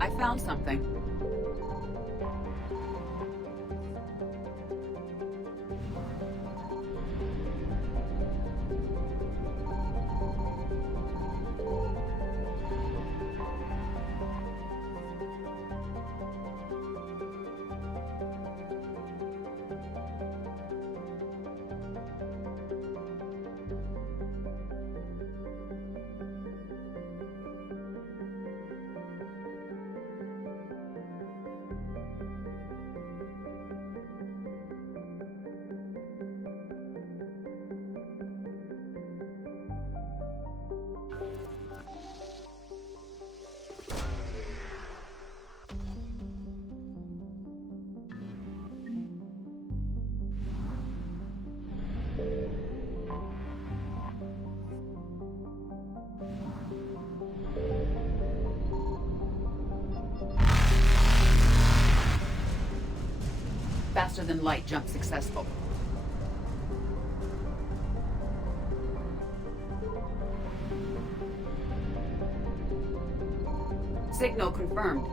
I found something. Faster than light jump successful. Signal confirmed.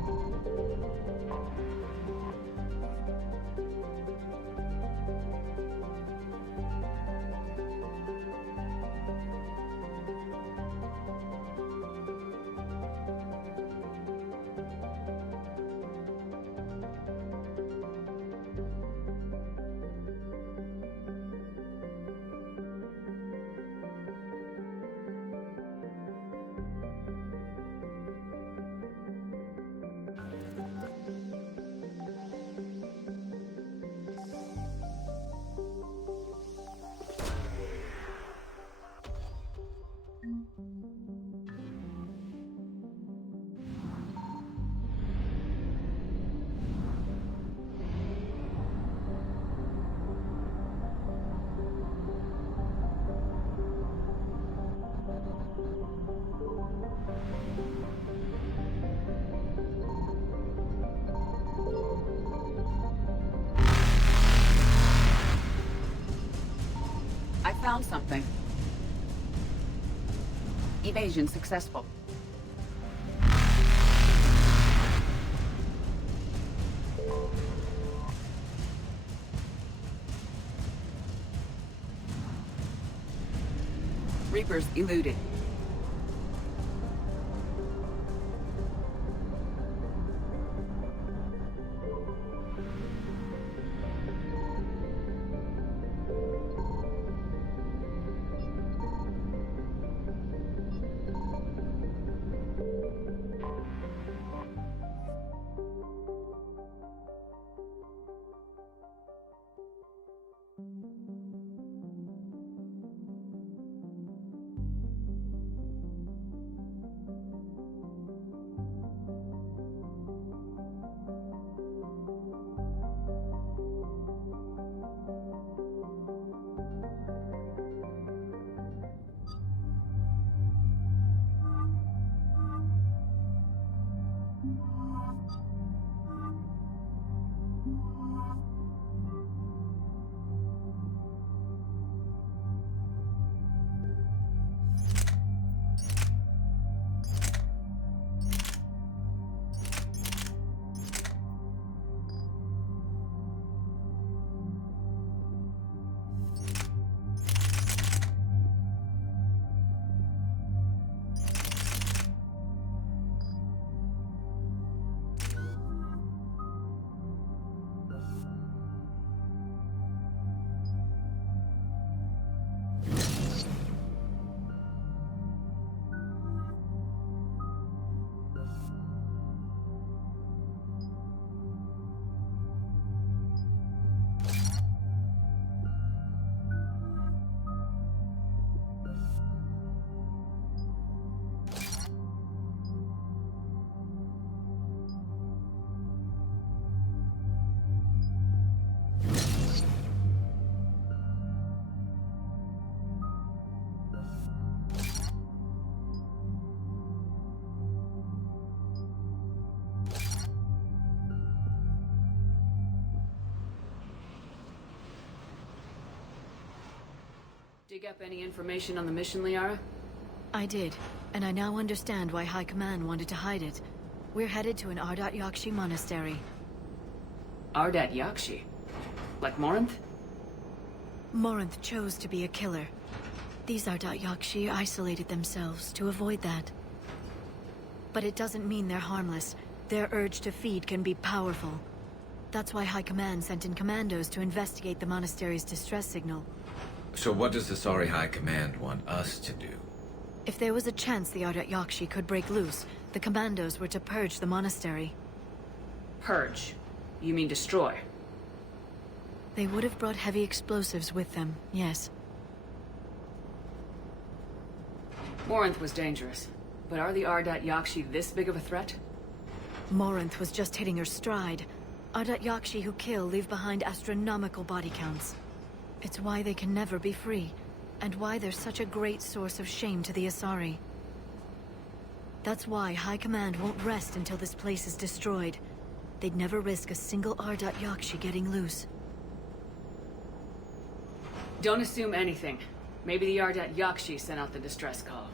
I found something. Evasion successful. Reapers eluded. Dig up any information on the mission, Liara? I did, and I now understand why High Command wanted to hide it. We're headed to an Ardat-Yakshi monastery. Ardat-Yakshi? Like Morinth? Morinth chose to be a killer. These Ardat-Yakshi isolated themselves to avoid that. But it doesn't mean they're harmless. Their urge to feed can be powerful. That's why High Command sent in commandos to investigate the monastery's distress signal. So what does the Sorry High Command want us to do? If there was a chance the Ardat-Yakshi could break loose, the commandos were to purge the monastery. Purge? You mean destroy? They would have brought heavy explosives with them, yes. Morinth was dangerous, but are the Ardat-Yakshi this big of a threat? Morinth was just hitting her stride. Ardat-Yakshi who kill leave behind astronomical body counts. It's why they can never be free, and why they're such a great source of shame to the Asari. That's why High Command won't rest until this place is destroyed. They'd never risk a single Ardat-Yakshi getting loose. Don't assume anything. Maybe the Ardat-Yakshi sent out the distress call.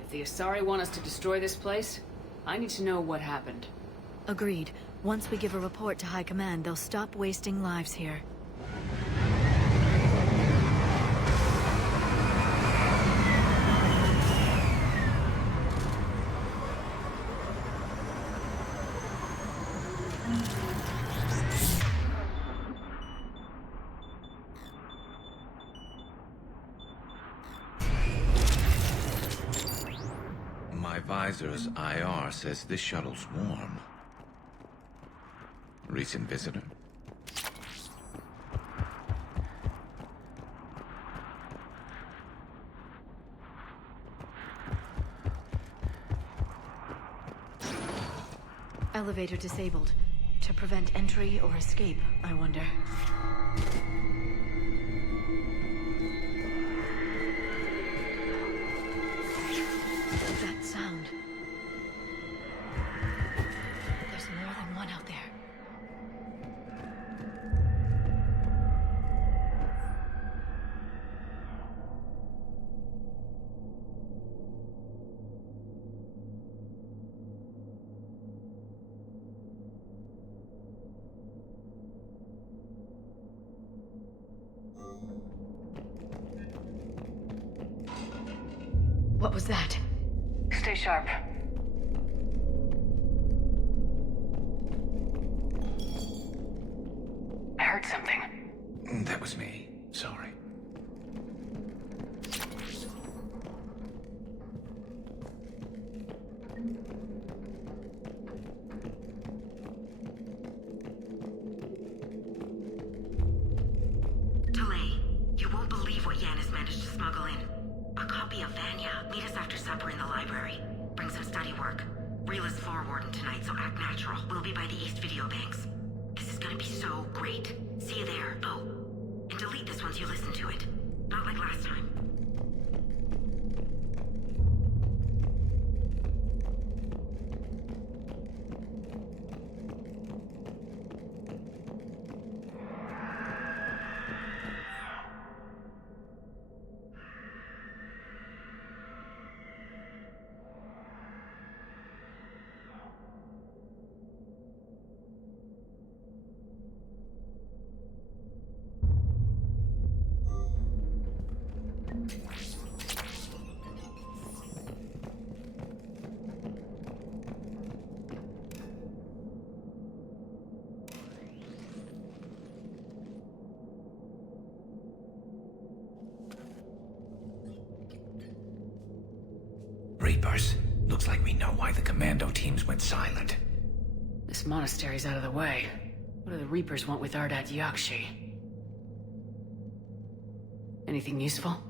If the Asari want us to destroy this place, I need to know what happened. Agreed. Once we give a report to High Command, they'll stop wasting lives here. My visor's IR says this shuttle's warm. Recent visitor? Elevator disabled. To prevent entry or escape, I wonder. That sound. There's more than one out there. What was that? Stay sharp. I heard something. That was me. Sorry. Delay. You won't believe what Yan has managed to smuggle in. A copy of Vanya. Meet us after supper in the library. Bring some study work. Reel is floor warden tonight, so act natural. We'll be by the East Video Banks. This is gonna be so great. See you there. Oh, and delete this once you listen to it. Not like last time. Reapers. Looks like we know why the commando teams went silent. This monastery's out of the way. What do the Reapers want with Ardat-Yakshi? Anything useful?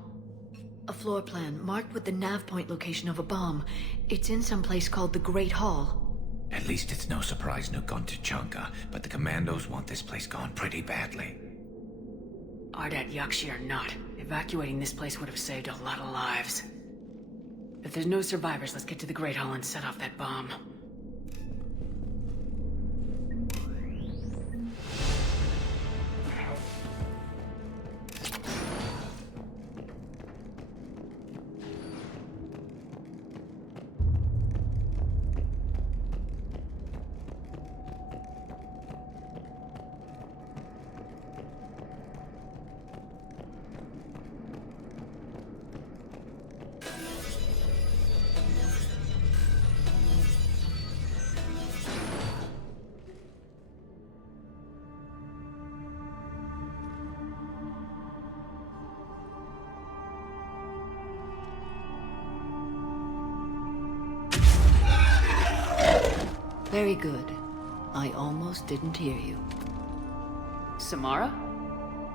A floor plan marked with the nav point location of a bomb. It's in some place called the Great Hall. At least it's no surprise Nuke on Tuchanka, but the commandos want this place gone pretty badly. Ardat-Yakshi or not, evacuating this place would have saved a lot of lives. If there's no survivors, let's get to the Great Hall and set off that bomb. Very good. I almost didn't hear you. Samara?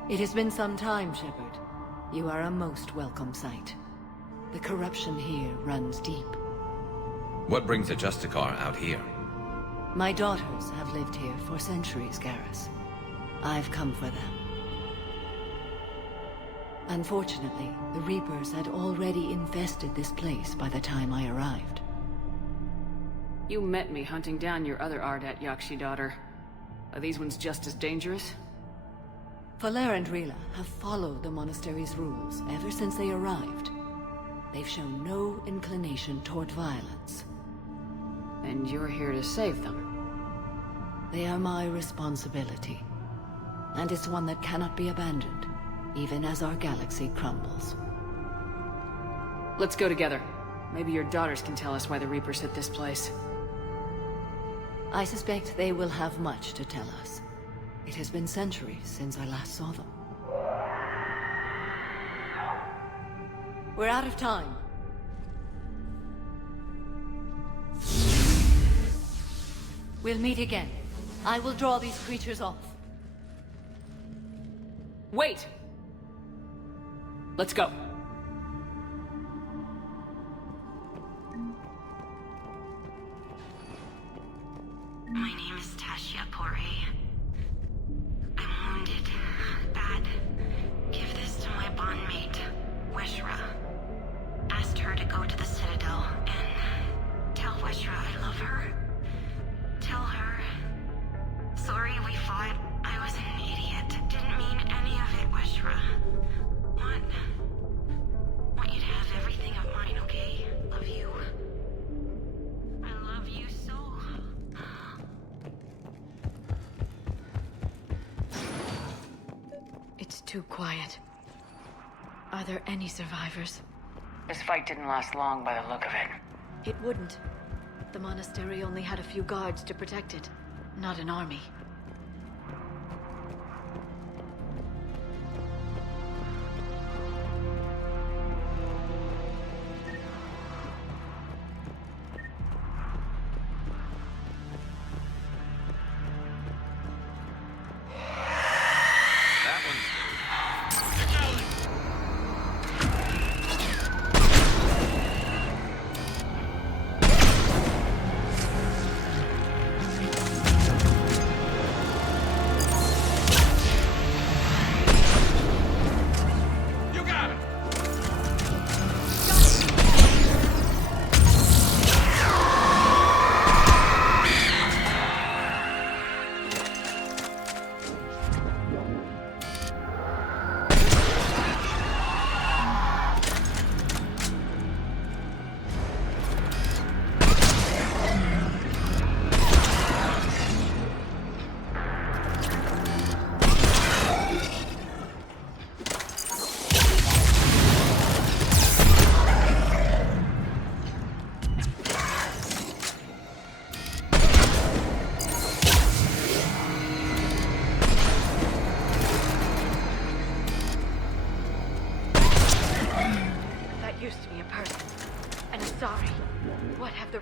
It has been some time, Shepard. You are a most welcome sight. The corruption here runs deep. What brings a Justicar out here? My daughters have lived here for centuries, Garrus. I've come for them. Unfortunately, the Reapers had already infested this place by the time I arrived. You met me hunting down your other Ardat-Yakshi daughter. Are these ones just as dangerous? Falere and Rila have followed the Monastery's rules ever since they arrived. They've shown no inclination toward violence. And you're here to save them? They are my responsibility. And it's one that cannot be abandoned, even as our galaxy crumbles. Let's go together. Maybe your daughters can tell us why the Reapers hit this place. I suspect they will have much to tell us. It has been centuries since I last saw them. We're out of time. We'll meet again. I will draw these creatures off. Wait! Let's go. My name is Tasha Pore. I'm wounded. Bad. Give this to my bondmate, Weshra. Asked her to go to the Citadel and tell Weshra I love her. Tell her. Sorry we fought. I was an idiot. Didn't mean any of it, Weshra. Want you to have everything of mine, okay? Love you. I love you so. It's too quiet. Are there any survivors? This fight didn't last long by the look of it. It wouldn't. The monastery only had a few guards to protect it, not an army.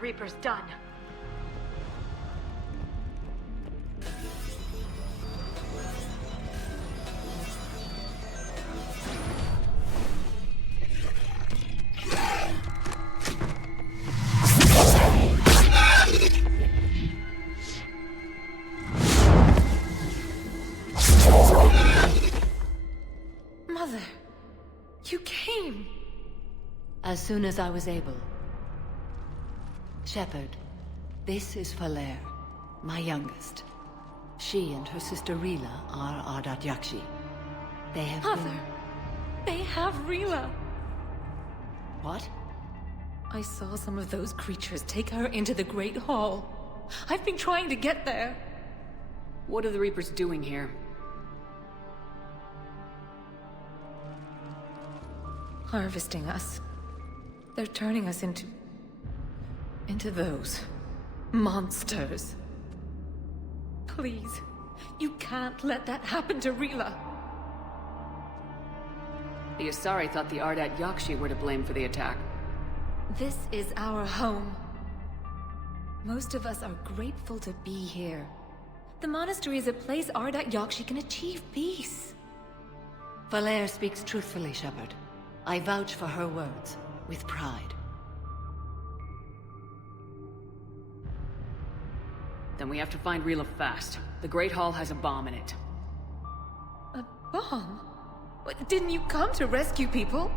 Reaper's done. Mother, you came. As soon as I was able. Shepard, this is Falere, my youngest. She and her sister Rila are Ardat-Yakshi. They have Mother, they have Rila. What? I saw some of those creatures take her into the Great Hall. I've been trying to get there. What are the Reapers doing here? Harvesting us. They're turning us into those monsters. Please, you can't let that happen to Rila. The Asari thought the Ardat-Yakshi were to blame for the attack. This is our home. Most of us are grateful to be here. The monastery is a place Ardat-Yakshi can achieve peace. Valere speaks truthfully, Shepard. I vouch for her words, with pride. Then we have to find Rila fast. The Great Hall has a bomb in it. A bomb? What, didn't you come to rescue people?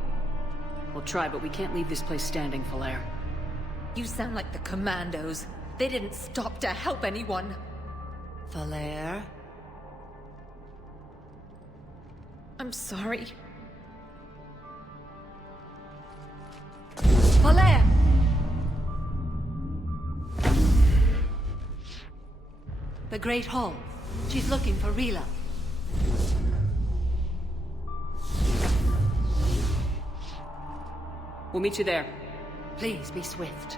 We'll try, but we can't leave this place standing, Valere. You sound like the Commandos. They didn't stop to help anyone. Valere? I'm sorry. Valere! The Great Hall. She's looking for Rila. We'll meet you there. Please be swift.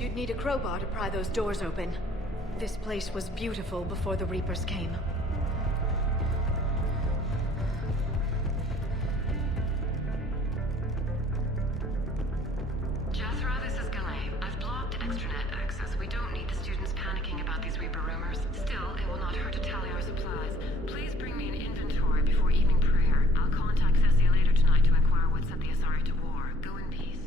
You'd need a crowbar to pry those doors open. This place was beautiful before the Reapers came. Jethro, this is Galay. I've blocked extranet access. We don't need the students panicking about these Reaper rumors. Still, it will not hurt to tally our supplies. Please bring me an inventory before evening prayer. I'll contact Thessia later tonight to inquire what set the Asari to war. Go in peace.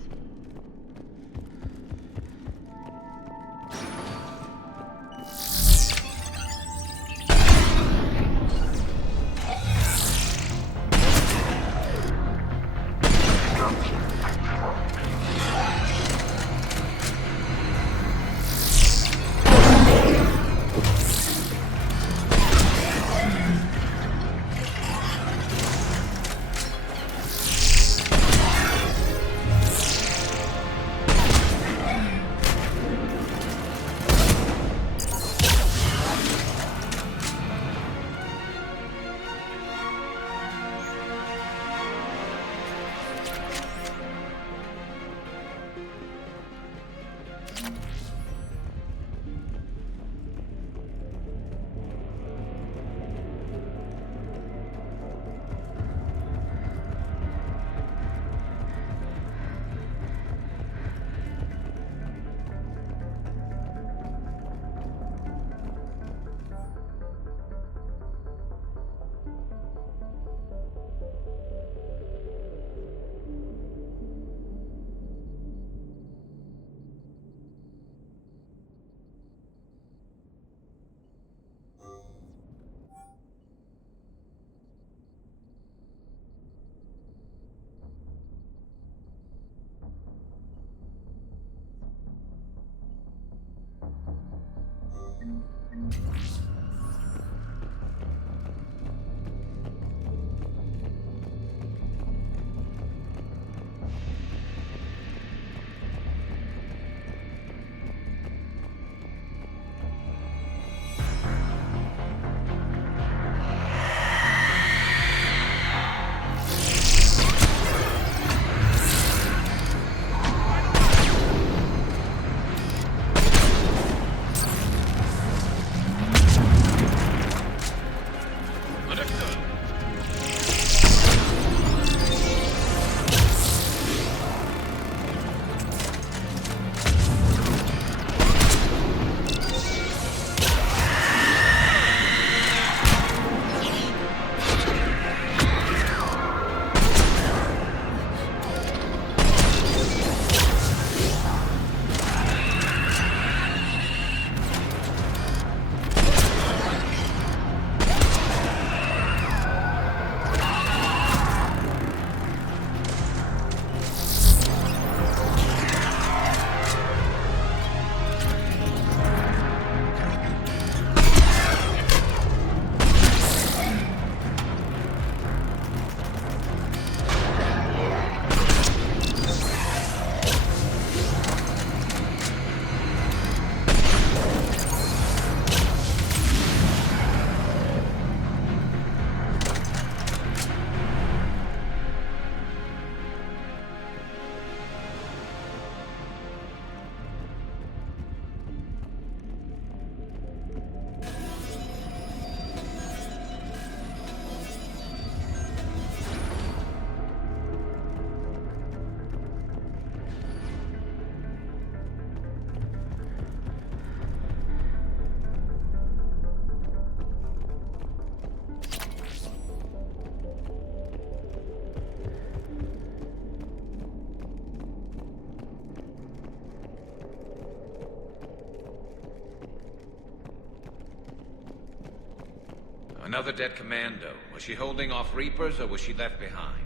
Another dead commando. Was she holding off Reapers, or was she left behind?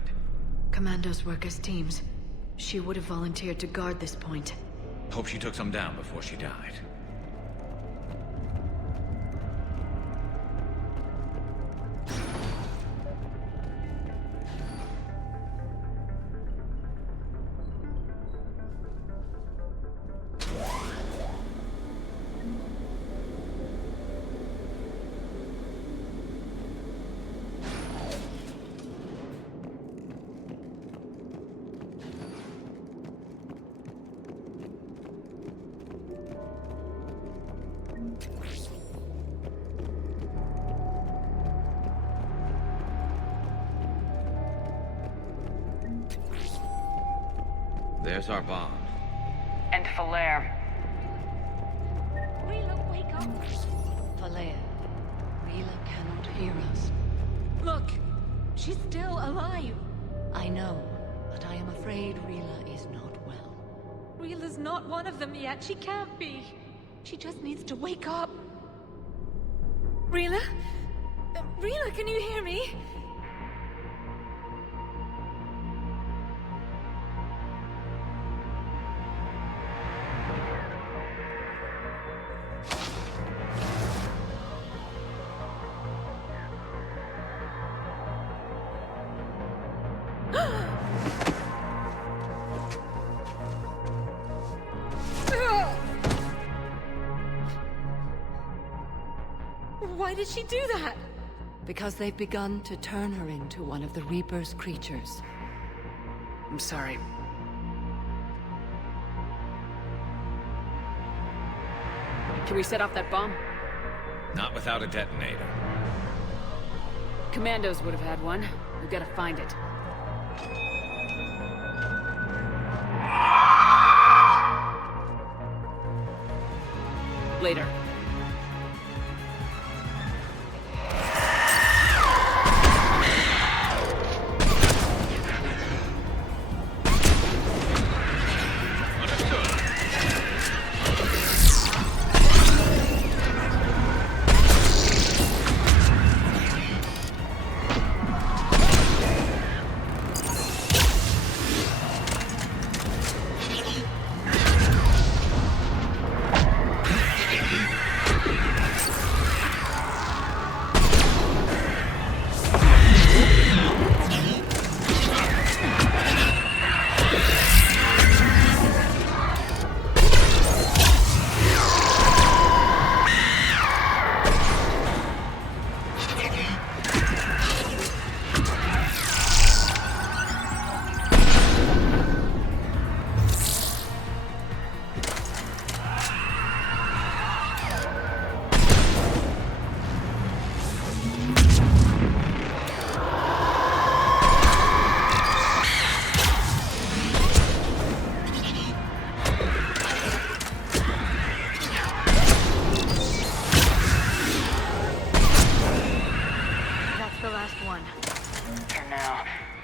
Commandos work as teams. She would have volunteered to guard this point. Hope she took some down before she died. There's our bomb. And Falere. Rila, wake up! Falere, Rila cannot hear us. Look! She's still alive! I know, but I am afraid Rila is not well. Rila's not one of them yet. She can't be. She just needs to wake up. Rila? Rila, can you hear me? Why did she do that? Because they've begun to turn her into one of the Reaper's creatures. I'm sorry. Can we set off that bomb? Not without a detonator. Commandos would have had one. We've got to find it. Later.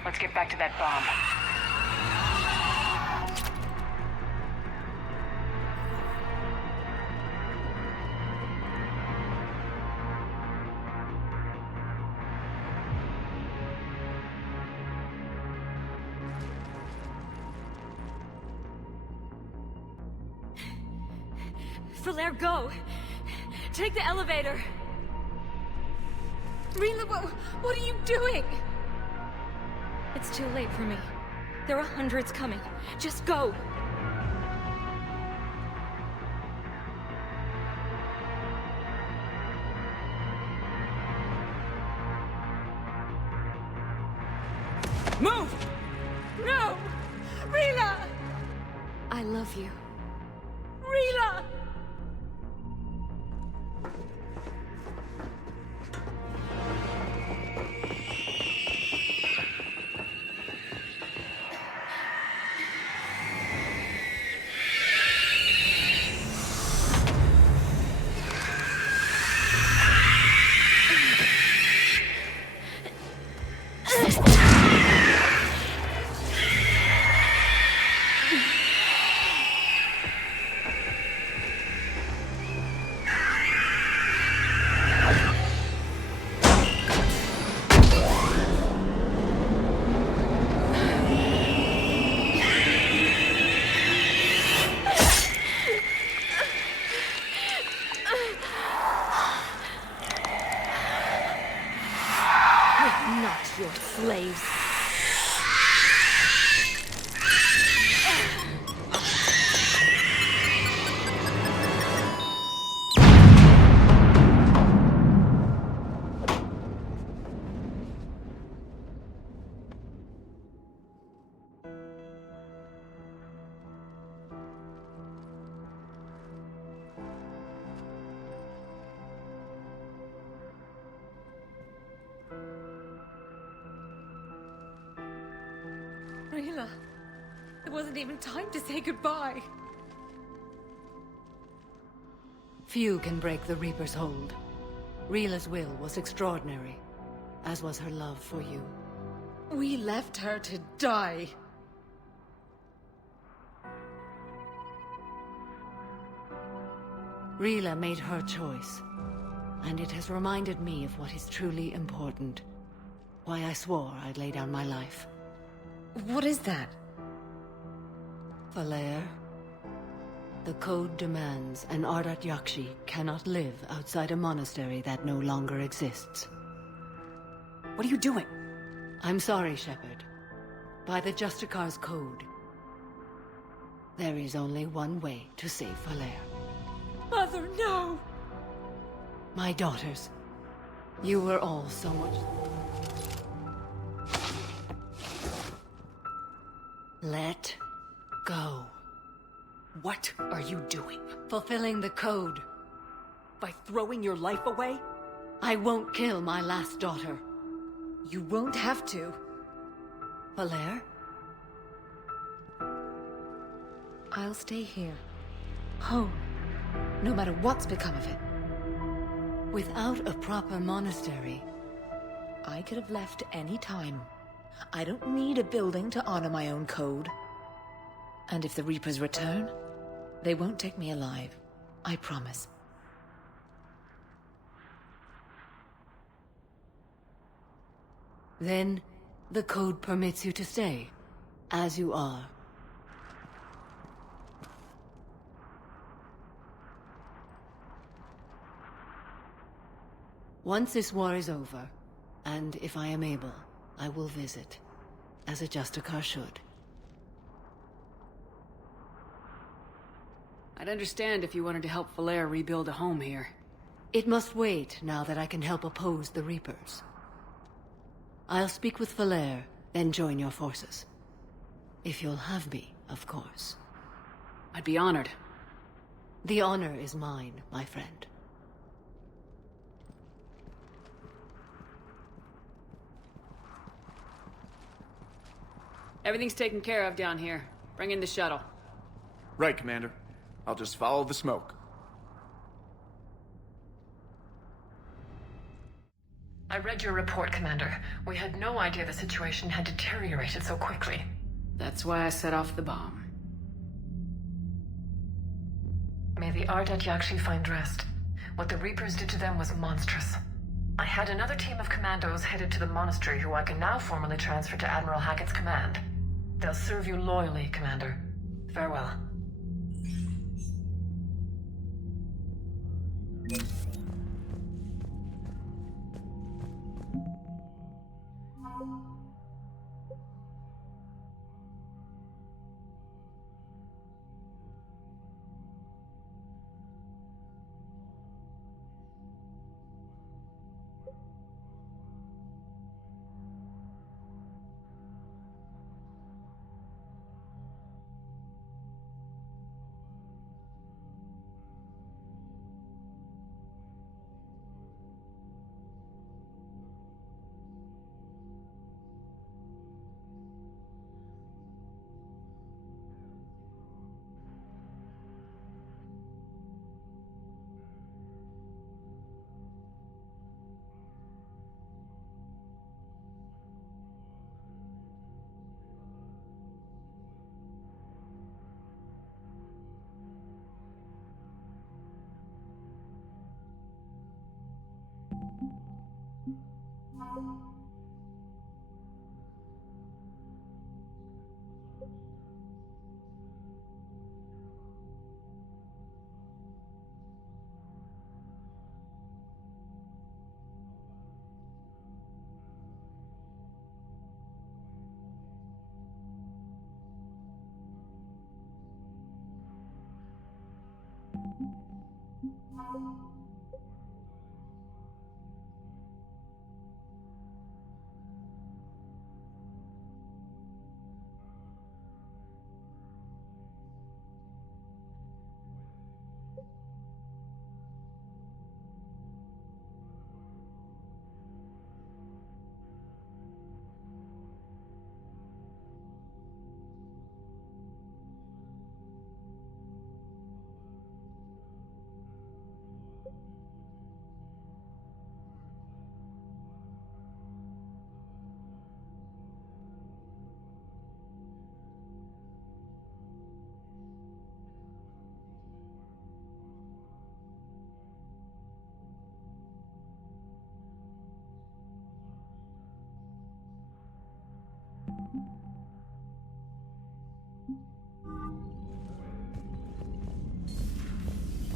Let's get back to that bomb. Falere, go! Take the elevator! Rila, what are you doing? It's too late for me. There are hundreds coming. Just go! Move! No! Rila! I love you. Rila! not your slaves. Rila, there wasn't even time to say goodbye. Few can break the Reaper's hold. Rila's will was extraordinary, as was her love for you. We left her to die. Rila made her choice, and it has reminded me of what is truly important. Why I swore I'd lay down my life. What is that? Valere, the code demands an Ardat-Yakshi cannot live outside a monastery that no longer exists. What are you doing? I'm sorry, Shepard. By the Justicar's code, there is only one way to save Valere. Mother, no! My daughters, you were all so much... Let go. What are you doing? Fulfilling the code. By throwing your life away? I won't kill my last daughter. You won't have to. Valere? I'll stay here. Home. No matter what's become of it. Without a proper monastery, I could have left any time. I don't need a building to honor my own code. And if the Reapers return, they won't take me alive. I promise. then the code permits you to stay, as you are. Once this war is over, and if I am able, I will visit, as a Justicar should. I'd understand if you wanted to help Valere rebuild a home here. It must wait now that I can help oppose the Reapers. I'll speak with Valere, then join your forces. If you'll have me, of course. I'd be honored. The honor is mine, my friend. Everything's taken care of down here. Bring in the shuttle. Right, Commander. I'll just follow the smoke. I read your report, Commander. We had no idea the situation had deteriorated so quickly. That's why I set off the bomb. May the Ardat-Yakshi find rest. What the Reapers did to them was monstrous. I had another team of commandos headed to the Monastery who I can now formally transfer to Admiral Hackett's command. They'll serve you loyally, Commander. Farewell.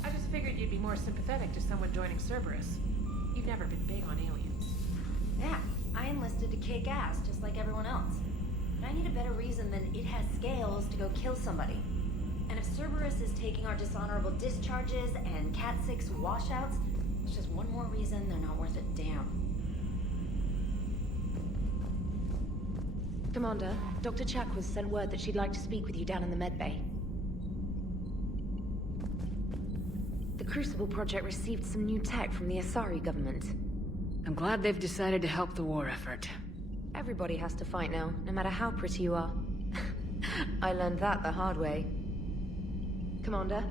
I just figured you'd be more sympathetic to someone joining Cerberus. You've never been big on aliens. Yeah, I enlisted to kick ass just like everyone else. But I need a better reason than it has scales to go kill somebody. And if Cerberus is taking our dishonorable discharges and Cat 6 washouts, it's just one more reason they're not worth a damn. Commander, Dr. Chakwas sent word that she'd like to speak with you down in the medbay. The Crucible Project received some new tech from the Asari government. I'm glad they've decided to help the war effort. Everybody has to fight now, no matter how pretty you are. I learned that the hard way. Commander?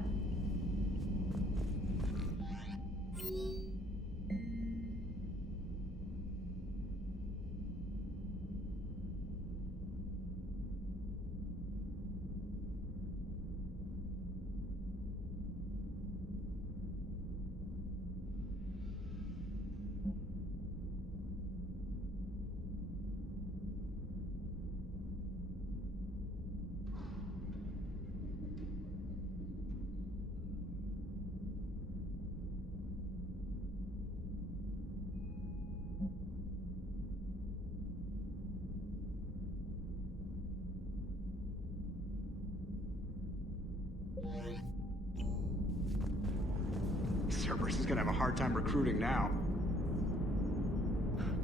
Cerberus is gonna have a hard time recruiting now.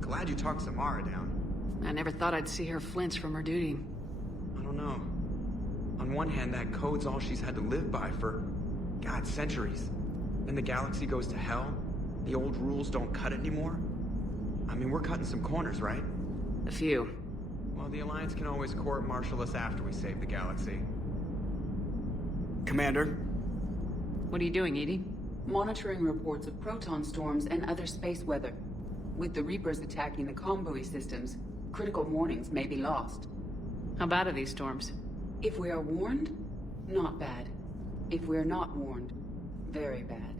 Glad you talked Samara down. I never thought I'd see her flinch from her duty. I don't know. On one hand, that code's all she's had to live by for, God, centuries. Then the galaxy goes to hell. The old rules don't cut it anymore. I mean, we're cutting some corners, right? A few. Well, the Alliance can always court-martial us after we save the galaxy. Commander? What are you doing, Edie? Monitoring reports of proton storms and other space weather. With the Reapers attacking the comm systems, critical warnings may be lost. How bad are these storms? If we are warned, not bad. If we are not warned, very bad.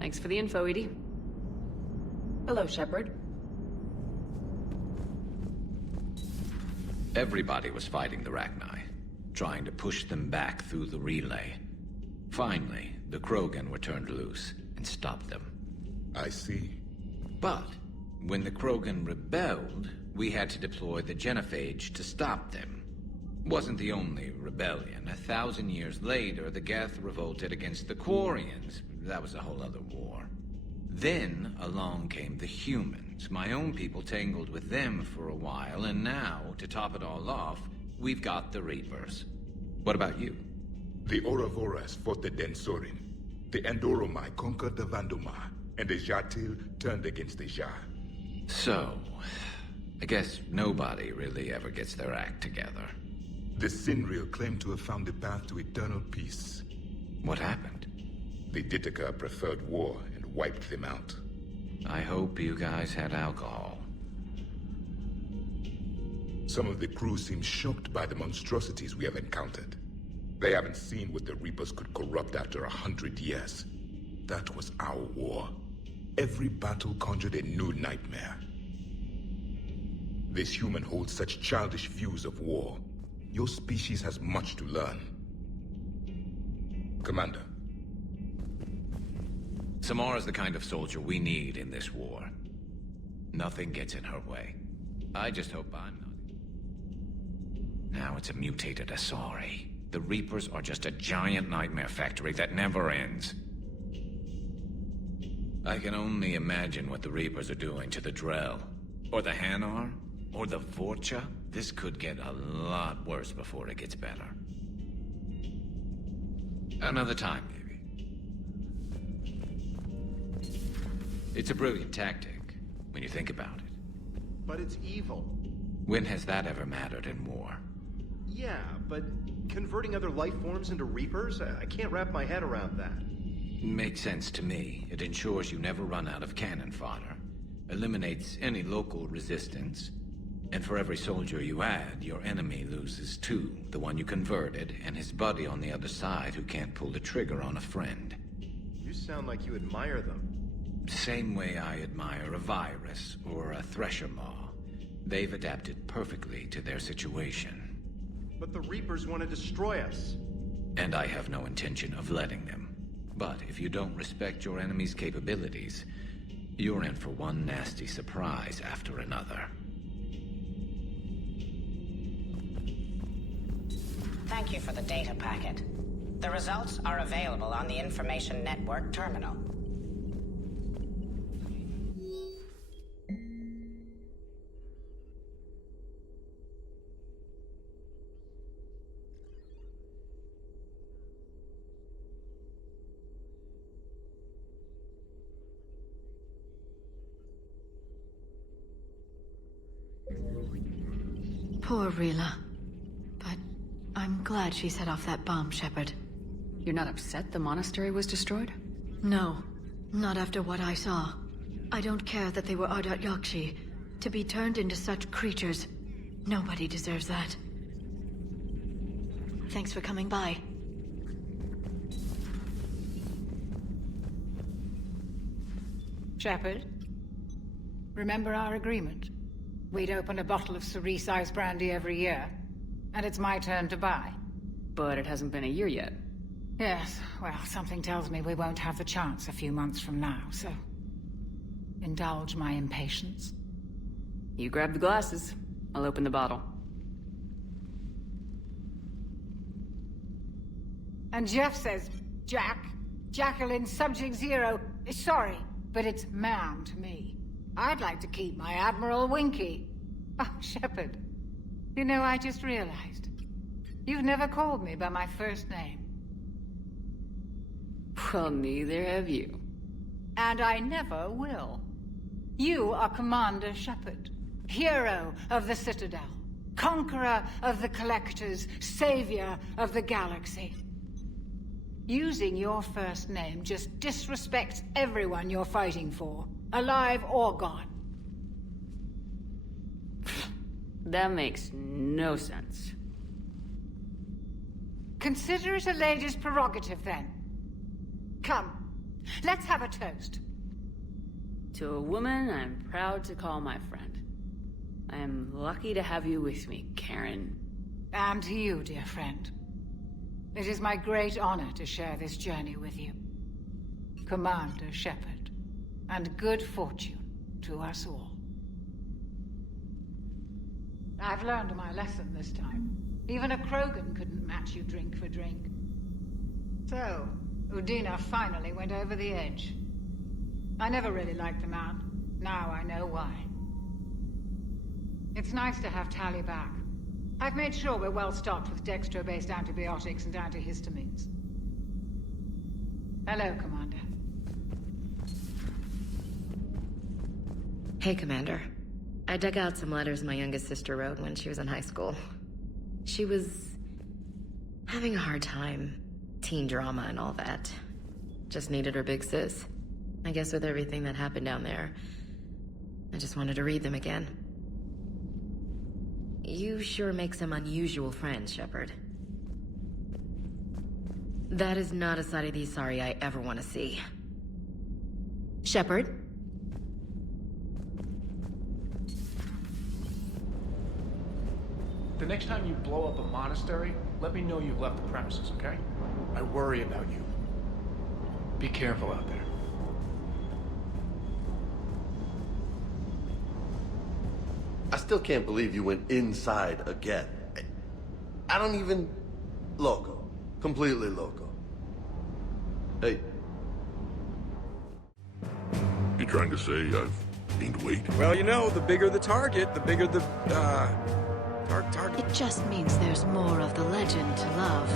Thanks for the info, Edie. Hello, Shepard. Everybody was fighting the Rachni, trying to push them back through the relay. Finally, the Krogan were turned loose and stopped them. I see. But when the Krogan rebelled, we had to deploy the Genophage to stop them. Wasn't the only rebellion. 1,000 years later, the Geth revolted against the Quarians. That was a whole other war. Then along came the humans. My own people tangled with them for a while, and now, to top it all off, we've got the Reapers. What about you? The Ouroboros fought the Densorin. The Andoromai conquered the Vandomar, and the Jatil turned against the Jar. So, I guess nobody really ever gets their act together. The Sinreal claimed to have found the path to eternal peace. What happened? The Ditaka preferred war and wiped them out. I hope you guys had alcohol. Some of the crew seem shocked by the monstrosities we have encountered. They haven't seen what the Reapers could corrupt after 100 years. That was our war. Every battle conjured a new nightmare. This human holds such childish views of war. Your species has much to learn. Commander. Samara's the kind of soldier we need in this war. Nothing gets in her way. I just hope I'm not. Now it's a mutated Asari. The Reapers are just a giant nightmare factory that never ends. I can only imagine what the Reapers are doing to the Drell. Or the Hanar. Or the Vorcha. This could get a lot worse before it gets better. Another time, maybe. It's a brilliant tactic, when you think about it. But it's evil. When has that ever mattered in war? Yeah, but converting other life forms into Reapers? I can't wrap my head around that. Makes sense to me. It ensures you never run out of cannon fodder. Eliminates any local resistance. And for every soldier you add, your enemy loses two. The one you converted, and his buddy on the other side who can't pull the trigger on a friend. You sound like you admire them. Same way I admire a virus or a thresher maw. They've adapted perfectly to their situation. But the Reapers want to destroy us. And I have no intention of letting them. But if you don't respect your enemy's capabilities, you're in for one nasty surprise after another. Thank you for the data packet. The results are available on the Information Network terminal. Poor Rila. But I'm glad she set off that bomb, Shepard. You're not upset the monastery was destroyed? No. Not after what I saw. I don't care that they were Ardat-Yakshi. To be turned into such creatures, nobody deserves that. Thanks for coming by. Shepard, remember our agreement? We'd open a bottle of cerise ice brandy every year, and it's my turn to buy. But it hasn't been a year yet. Yes, well, something tells me we won't have the chance a few months from now, so... indulge my impatience. You grab the glasses. I'll open the bottle. And Jeff says, Jacqueline Subject Zero is sorry, but it's ma'am to me. I'd like to keep my Admiral Winky. Oh, Shepard. You know, I just realized. You've never called me by my first name. Well, neither have you. And I never will. You are Commander Shepard, hero of the Citadel, conqueror of the Collectors, savior of the galaxy. Using your first name just disrespects everyone you're fighting for, alive or gone. That makes no sense. Consider it a lady's prerogative, then. Come, let's have a toast. To a woman I'm proud to call my friend. I am lucky to have you with me, Karen. And to you, dear friend. It is my great honor to share this journey with you. Commander Shepard. And good fortune to us all. I've learned my lesson this time. Even a Krogan couldn't match you drink for drink. So, Udina finally went over the edge. I never really liked the man. Now I know why. It's nice to have Tali back. I've made sure we're well stocked with dextro-based antibiotics and antihistamines. Hello, Commander. Hey, Commander. I dug out some letters my youngest sister wrote when she was in high school. She was having a hard time. Teen drama and all that. Just needed her big sis. I guess with everything that happened down there, I just wanted to read them again. You sure make some unusual friends, Shepard. That is not a side of the Asari I ever want to see. Shepard? The next time you blow up a monastery, let me know you've left the premises, okay? I worry about you. Be careful out there. I still can't believe you went inside again. I don't even... Loco. Completely loco. Hey. You trying to say I've gained weight? Well, you know, the bigger the target, the bigger the, target. It just means there's more of the legend to love.